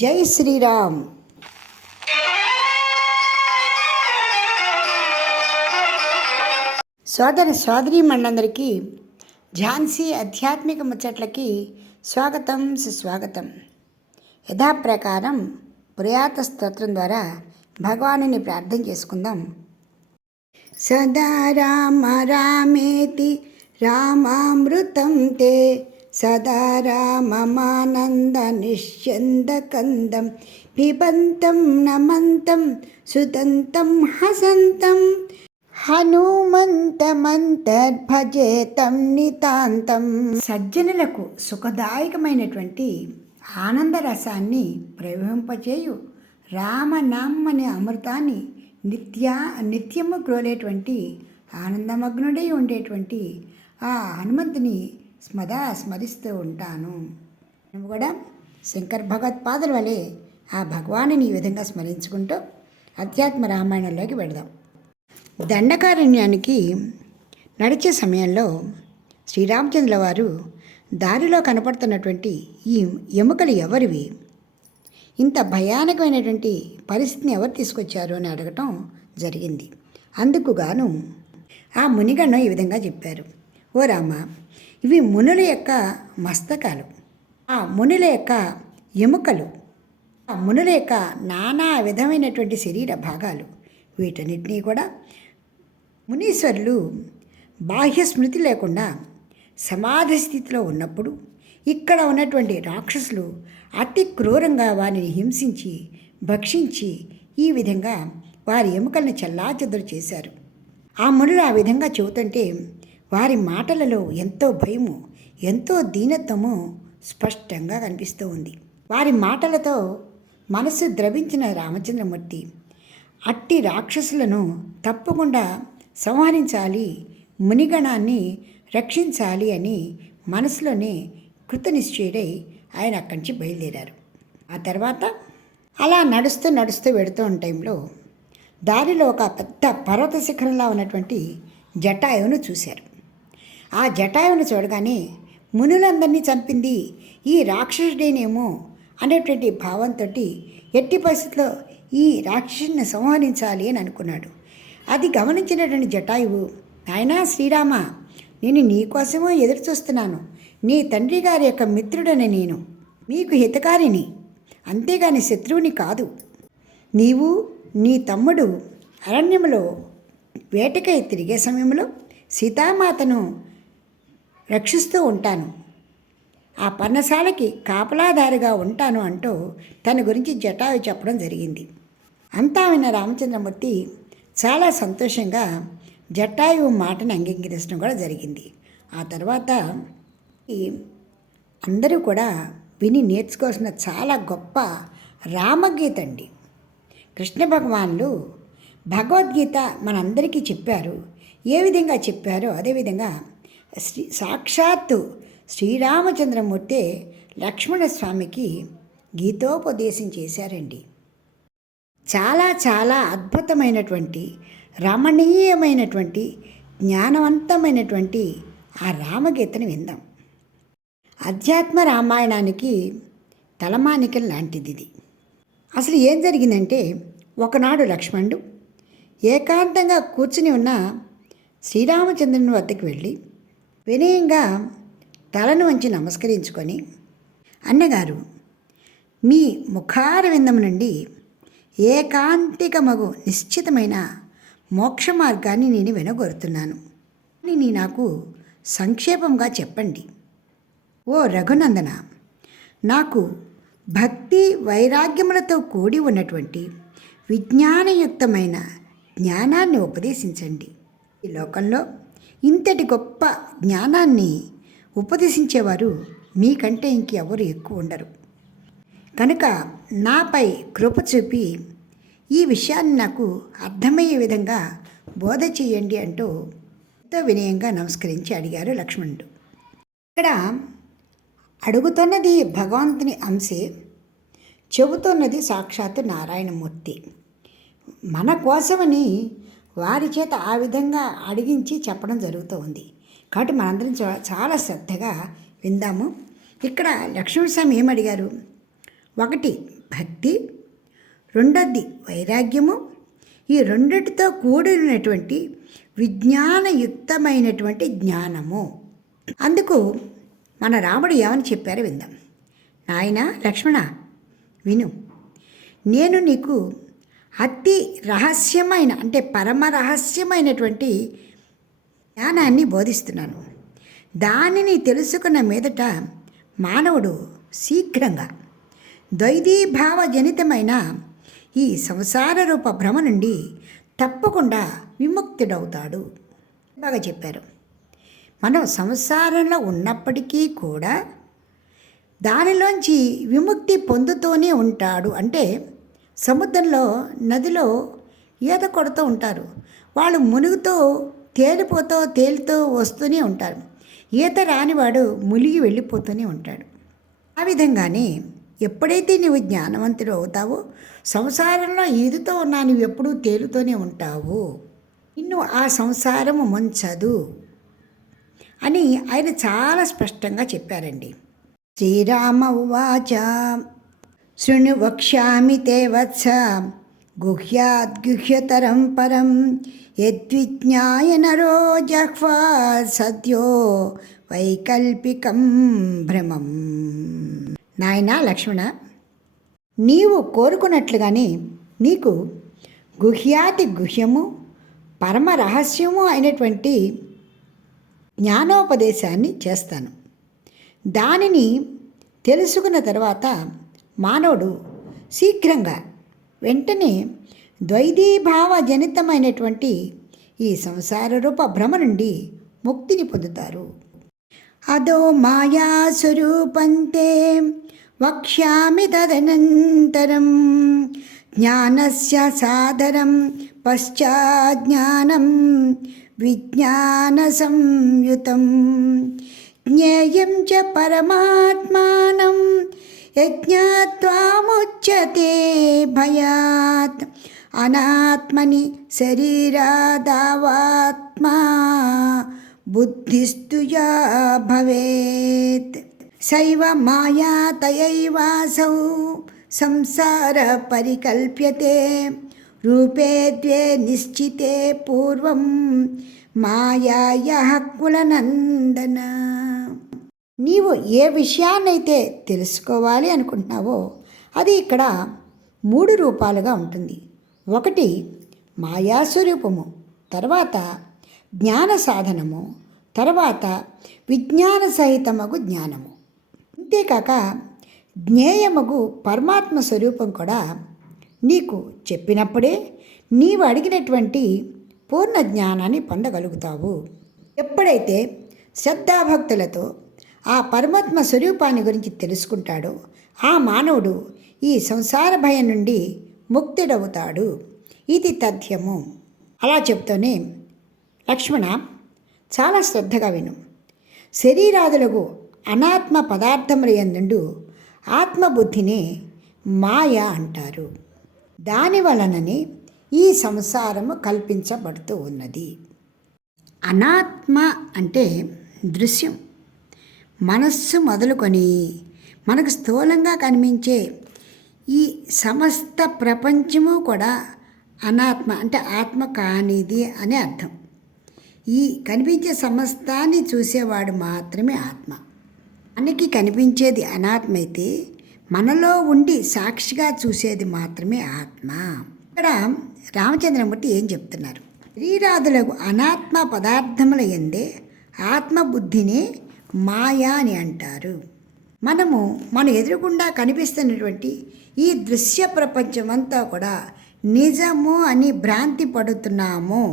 జై శ్రీరామ్. సోదరి మండలందరికీ ఝాన్సీ ఆధ్యాత్మిక ముచ్చట్లకి స్వాగతం, సుస్వాగతం. యథాప్రకారం పురాత స్తోత్రం ద్వారా భగవానుని ప్రార్థన చేసుకుందాం. సదా రామ రామేతి రామామృతం తే సదా రామమానంద నిశ్చందకందం పిబంతం నమంతం సుతంతం హసంతం హనుమంతమంతర్భజేతం నితాంతం. సజ్జనులకు సుఖదాయకమైనటువంటి ఆనందరసాన్ని ప్రవహింపచేయు రామనామని అమృతాన్ని నిత్యము గ్రోలేటువంటి ఆనందమగ్నుడై ఉండేటువంటి ఆ హనుమంతుని స్మరిస్తూ ఉంటాను. మేము కూడా శంకర్ భగవత్పాదుల వలె ఆ భగవానుని ఈ విధంగా స్మరించుకుంటూ అధ్యాత్మ రామాయణంలోకి వెళదాం. దండకారణ్యానికి నడిచే సమయంలో శ్రీరామచంద్రుల వారు దారిలో కనపడుతున్నటువంటి ఈ ఎముకలు ఎవరివి, ఇంత భయానకమైనటువంటి పరిస్థితిని ఎవరు తీసుకొచ్చారు అని అడగటం జరిగింది. అందుకు గాను ఆ మునిగణం ఈ విధంగా చెప్పారు. ఓ రామ, ఇవి మునుల యొక్క మస్తకాలు, ఆ మునుల యొక్క ఎముకలు, ఆ మునుల యొక్క నానా విధమైనటువంటి శరీర భాగాలు. వీటన్నిటినీ కూడా మునీశ్వరులు బాహ్య స్మృతి లేకుండా సమాధి స్థితిలో ఉన్నప్పుడు ఇక్కడ ఉన్నటువంటి రాక్షసులు అతి క్రూరంగా వారిని హింసించి భక్షించి ఈ విధంగా వారి ఎముకల్ని చెల్లాచెదరు చేశారు. ఆ మునులు ఆ విధంగా చెబుతుంటే వారి మాటలలో ఎంతో భయము, ఎంతో దీనత్వము స్పష్టంగా కనిపిస్తూ ఉంది. వారి మాటలతో మనసు ద్రవించిన రామచంద్రమూర్తి అట్టి రాక్షసులను తప్పకుండా సంహరించాలి, మునిగణాన్ని రక్షించాలి అని మనసులోనే కృతనిశ్చయుడై ఆయన అక్కడి నుంచి బయలుదేరారు. ఆ తర్వాత అలా నడుస్తూ వెడుతూ ఉన్న టైంలో దారిలో ఒక పెద్ద పర్వత శిఖరంలా ఉన్నటువంటి జటాయువును చూశారు. ఆ జటాయువును చూడగానే మునులందరినీ చంపింది ఈ రాక్షసుడేనేమో అనేటువంటి భావంతో ఎట్టి పరిస్థితిలో ఈ రాక్షసుని సంహరించాలి అని అనుకున్నాడు. అది గమనించినటువంటి జటాయువు, నాయనా శ్రీరామ, నేను నీకోసమో ఎదురు చూస్తున్నాను. నీ తండ్రి గారి యొక్క మిత్రుడని నేను, మీకు హితకారిని, అంతేగాని శత్రువుని కాదు. నీవు నీ తమ్ముడు అరణ్యంలో వేటకై తిరిగే సమయంలో సీతామాతను రక్షిస్తూ ఉంటాను, ఆ పర్ణశాలకి కాపలాదారిగా ఉంటాను అంటూ తన గురించి జటాయు చెప్పడం జరిగింది. అంతా విన్న రామచంద్రమూర్తి చాలా సంతోషంగా జటాయువు మాటను అంగీకరించడం కూడా జరిగింది. ఆ తర్వాత అందరూ కూడా విని నేర్చుకోవాల్సిన చాలా గొప్ప రామగీత అండి. కృష్ణ భగవానులు భగవద్గీత మనందరికీ చెప్పారు. ఏ విధంగా చెప్పారో అదేవిధంగా సాక్షాత్తు శ్రీరామచంద్రమూర్తి లక్ష్మణస్వామికి గీతోపదేశం చేశారండి. చాలా చాలా అద్భుతమైనటువంటి రమణీయమైనటువంటి జ్ఞానవంతమైనటువంటి ఆ రామగీతను విందాం. అధ్యాత్మ రామాయణానికి తలమానికం లాంటిది ఇది. అసలు ఏం జరిగిందంటే, ఒకనాడు లక్ష్మణుడు ఏకాంతంగా కూర్చుని ఉన్న శ్రీరామచంద్రుని వద్దకు వెళ్ళి వినయంగా తలను వంచి నమస్కరించుకొని, అన్నగారు, మీ ముఖార విందం నుండి ఏకాంతికమగు నిశ్చితమైన మోక్ష మార్గాన్ని నేను వినగోరుతున్నాను అని నాకు సంక్షేపంగా చెప్పండి. ఓ రఘునందన, నాకు భక్తి వైరాగ్యములతో కూడి ఉన్నటువంటి విజ్ఞానయుక్తమైన జ్ఞానాన్ని ఉపదేశించండి. ఈ లోకంలో ఇంతటి గొప్ప జ్ఞానాన్ని ఉపదేశించేవారు మీకంటే ఇంకెవరు ఎక్కువ ఉండరు. కనుక నాపై కృప చూపి ఈ విషయాన్ని నాకు అర్థమయ్యే విధంగా బోధ చేయండి అంటూ ఎంతో వినయంగా నమస్కరించి అడిగారు లక్ష్మణుడు. ఇక్కడ అడుగుతున్నది భగవంతుని అంశే, చెబుతున్నది సాక్షాత్తు నారాయణమూర్తి. మన కోసమని వారి చేత ఆ విధంగా అడిగించి చెప్పడం జరుగుతూ ఉంది. కాబట్టి మనందరం చాలా శ్రద్ధగా విందాము. ఇక్కడ లక్ష్మణస్వామి ఏమడిగారు? ఒకటి, భక్తి, రెండోది వైరాగ్యము. ఈ రెండిటితో కూడినటువంటి విజ్ఞానయుక్తమైనటువంటి జ్ఞానము. అందుకు మన రాముడు ఏమని చెప్పారో విందాం. నాయనా లక్ష్మణ, విను. నేను నీకు అతి రహస్యమైన అంటే పరమ రహస్యమైనటువంటి జ్ఞానాన్ని బోధిస్తున్నాను. దానిని తెలుసుకున్న మీదట మానవుడు శీఘ్రంగా ద్వైధీభావజనితమైన ఈ సంసార రూప భ్రమ నుండి తప్పకుండా విముక్తుడవుతాడు. బాగా చెప్పారు. మనం సంసారంలో ఉన్నప్పటికీ కూడా దానిలోంచి విముక్తి పొందుతూనే ఉంటాడు. అంటే సముద్రంలో నదిలో ఈత కొడుతూ ఉంటారు. వాళ్ళు మునుగుతూ తేలుతూ వస్తూనే ఉంటారు. ఈత రానివాడు మునిగి వెళ్ళిపోతూనే ఉంటాడు. ఆ విధంగానే ఎప్పుడైతే నువ్వు జ్ఞానవంతుడు అవుతావో సంసారంలో ఈదుతూ ఉన్నా నువ్వు ఎప్పుడూ తేలుతూనే ఉంటావు. నిన్ను ఆ సంసారము ముంచదు అని ఆయన చాలా స్పష్టంగా చెప్పారండి. శ్రీరామ ఉవాచ శృణు వక్ష్యామి తే వత్స గుహ్యాద్గుహ్యతరం పరం యద్విజ్ఞాయ నరో జహ్వా సద్యో వైకల్పికం భ్రమం. నాయనా లక్ష్మణ, నీవు కోరుకున్నట్లుగానే నీకు గుహ్యాతి గుహ్యము పరమ రహస్యము అయినటువంటి జ్ఞానోపదేశాన్ని చేస్తాను. దానిని తెలుసుకున్న తర్వాత మానవుడు శీఘ్రంగా వెంటనే ద్వైధీభావజనితమైనటువంటి ఈ సంసార రూప భ్రమ నుండి ముక్తిని పొందుతారు. అదో మాయా స్వరూపంతే వక్ష్యామి తదనంతరం జ్ఞానస్య సాధరం పశ్చాజ్ఞానం విజ్ఞాన సంయుతం జ్ఞేయం చ పరమాత్మానం యజ్ఞాత్వాముచ్యతే భయాత్ అనాత్మని శరీరాదావాత్మా బుద్ధిస్తు యా భవేత్ సైవ మాయా తయైవాసౌ సంసార పరికల్ప్యతే రూపే ద్వే నిశ్చితే పూర్వం మాయాయః కులనందన. నీవు ఏ విషయాన్నైతే తెలుసుకోవాలి అనుకుంటున్నావో అది ఇక్కడ 3 రూపాలుగా ఉంటుంది. ఒకటి మాయాస్వరూపము, తర్వాత జ్ఞాన సాధనము, తర్వాత విజ్ఞాన సహితమగు జ్ఞానము. అంతేకాక జ్ఞేయమగు పరమాత్మ స్వరూపం కూడా నీకు చెప్పినప్పుడే నీవు అడిగినటువంటి పూర్ణ జ్ఞానాన్ని పొందగలుగుతావు. ఎప్పుడైతే శ్రద్ధాభక్తులతో ఆ పరమాత్మ స్వరూపాన్ని గురించి తెలుసుకుంటాడో ఆ మానవుడు ఈ సంసార భయం నుండి ముక్తుడవుతాడు. ఇది తథ్యము. అలా చెప్తూనే లక్ష్మణ చాలా శ్రద్ధగా విను. శరీరాదులకు అనాత్మ పదార్థముల యందు ఆత్మబుద్ధినే మాయ అంటారు. దాని వలననే ఈ సంసారము కల్పించబడుతూ ఉన్నది. అనాత్మ అంటే దృశ్యం. మనస్సు మొదలుకొని మనకు స్థూలంగా కనిపించే ఈ సమస్త ప్రపంచము కూడా అనాత్మ అంటే ఆత్మ కానిది అనే అర్థం. ఈ కనిపించే సమస్తాన్ని చూసేవాడు మాత్రమే ఆత్మ. మనకి కనిపించేది అనాత్మ అయితే మనలో ఉండి సాక్షిగా చూసేది మాత్రమే ఆత్మ. ఇక్కడ రామచంద్రమూర్తి ఏం చెప్తున్నారు? శరీరాదులకు అనాత్మ పదార్థముల యందే ఆత్మబుద్ధినే మాయా అని అంటారు. మనము మన ఎదురుగుండా కనిపిస్తున్నటువంటి ఈ దృశ్య ప్రపంచమంతా కూడా నిజము అని భ్రాంతి పడుతున్నాము.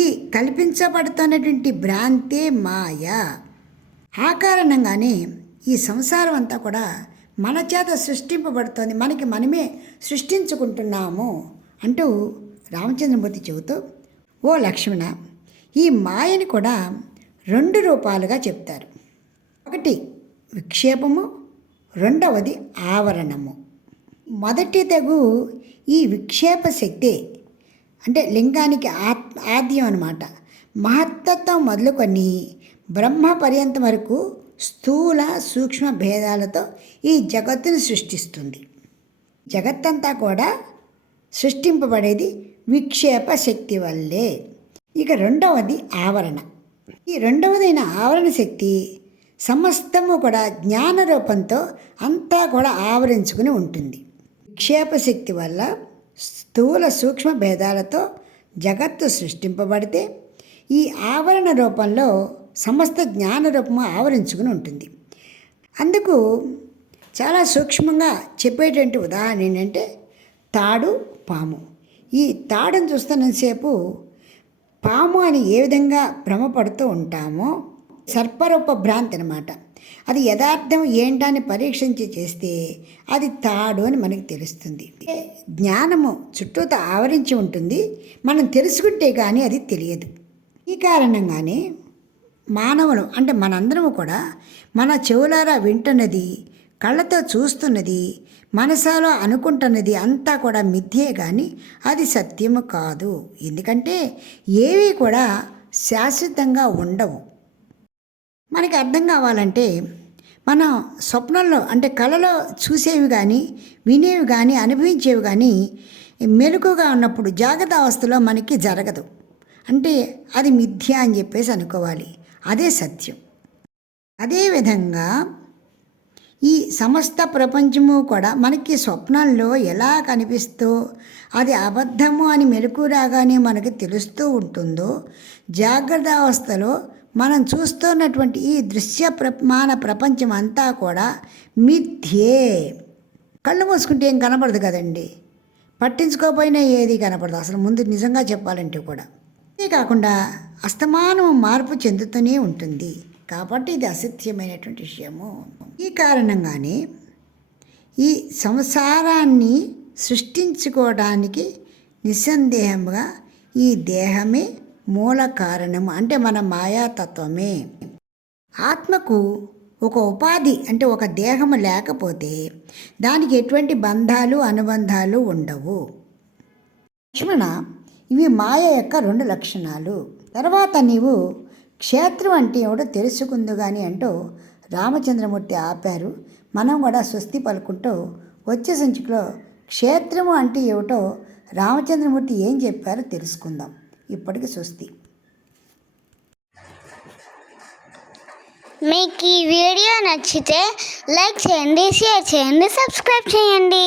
ఈ కల్పించబడుతున్నటువంటి భ్రాంతే మాయ. ఆ కారణంగానే ఈ సంసారం అంతా కూడా మన చేత సృష్టింపబడుతోంది, మనకి మనమే సృష్టించుకుంటున్నాము అంటూ రామచంద్రమూర్తి చెబుతూ, ఓ లక్ష్మణ, ఈ మాయని కూడా 2 రూపాలుగా చెప్తారు. ఒకటి విక్షేపము, రెండవది ఆవరణము. మొదటి తెగు ఈ విక్షేప శక్తి అంటే లింగానికి ఆద్యం అన్నమాట. మహత్తత్వం మొదలుకొని బ్రహ్మ పర్యంతం వరకు స్థూల సూక్ష్మ భేదాలతో ఈ జగత్తును సృష్టిస్తుంది. జగత్తంతా కూడా సృష్టింపబడేది విక్షేప శక్తి వల్లే. ఇక రెండవది ఆవరణ. ఈ రెండవదైన ఆవరణ శక్తి సమస్తము కూడా జ్ఞాన రూపంతో అంతా కూడా ఆవరించుకుని ఉంటుంది. విక్షేప శక్తి వల్ల స్థూల సూక్ష్మ భేదాలతో జగత్తు సృష్టింపబడితే ఈ ఆవరణ రూపంలో సమస్త జ్ఞాన రూపము ఆవరించుకుని ఉంటుంది. అందుకు చాలా సూక్ష్మంగా చెప్పేటువంటి ఉదాహరణ ఏంటంటే తాడు, పాము. ఈ తాడును చూస్తున్నంతసేపు పాము అని ఏ విధంగా భ్రమపడుతూ ఉంటామో, సర్పరూప భ్రాంతి అనమాట. అది యథార్థం ఏంటని పరీక్షించి చేస్తే అది తాడు అని మనకి తెలుస్తుంది. జ్ఞానము చుట్టూతో ఆవరించి ఉంటుంది, మనం తెలుసుకుంటే కానీ అది తెలియదు. ఈ కారణంగానే మానవులు అంటే మనందరము కూడా మన చెవులారా వింటున్నది, కళ్ళతో చూస్తున్నది, మనసాలో అనుకుంటున్నది అంతా కూడా మిథ్యే కానీ అది సత్యము కాదు. ఎందుకంటే ఏవి కూడా శాశ్వతంగా ఉండవు. మనకి అర్థం కావాలంటే మనం స్వప్నంలో అంటే కళలో చూసేవి కానీ వినేవి కానీ అనుభవించేవి కానీ మెలకుగా ఉన్నప్పుడు జాగ్రత్త అవస్థలో మనకి జరగదు. అంటే అది మిథ్య అని చెప్పేసి అనుకోవాలి. అదే సత్యం. అదేవిధంగా ఈ సమస్త ప్రపంచము కూడా మనకి స్వప్నంలో ఎలా కనిపిస్తూ అది అబద్ధము అని మెలకు రాగానే మనకి తెలుస్తూ ఉంటుందో, జాగ్రత్త అవస్థలో మనం చూస్తున్నటువంటి ఈ దృశ్య ప్రమాణ ప్రపంచం అంతా కూడా మిథ్యే. కళ్ళు మూసుకుంటే ఏం కనపడదు కదండి, పట్టించుకోకపోయినా ఏది కనపడదు అసలు ముందు నిజంగా చెప్పాలంటే కూడా. అంతేకాకుండా అస్తమానం మార్పు చెందుతూనే ఉంటుంది కాబట్టి ఇది అసత్యమైనటువంటి విషయము. ఈ కారణంగానే ఈ సంసారాన్ని సృష్టించుకోవడానికి నిస్సందేహంగా ఈ దేహమే మూల కారణము, అంటే మన మాయాతత్వమే. ఆత్మకు ఒక ఉపాధి అంటే ఒక దేహము లేకపోతే దానికి ఎటువంటి బంధాలు అనుబంధాలు ఉండవు. లక్ష్మణ, ఇవి మాయ యొక్క 2 లక్షణాలు. తర్వాత నీవు క్షేత్రం అంటే ఏమిటో తెలుసుకుందు కానీ అంటూ రామచంద్రమూర్తి ఆపారు. మనం కూడా స్వస్తి పలుకుంటూ వచ్చే సంచికలో క్షేత్రము అంటే ఏమిటో రామచంద్రమూర్తి ఏం చెప్పారో తెలుసుకుందాం. ఇప్పటికి స్వస్తి. మీకు ఈ వీడియో నచ్చితే లైక్ చేయండి, షేర్ చేయండి, సబ్స్క్రైబ్ చేయండి.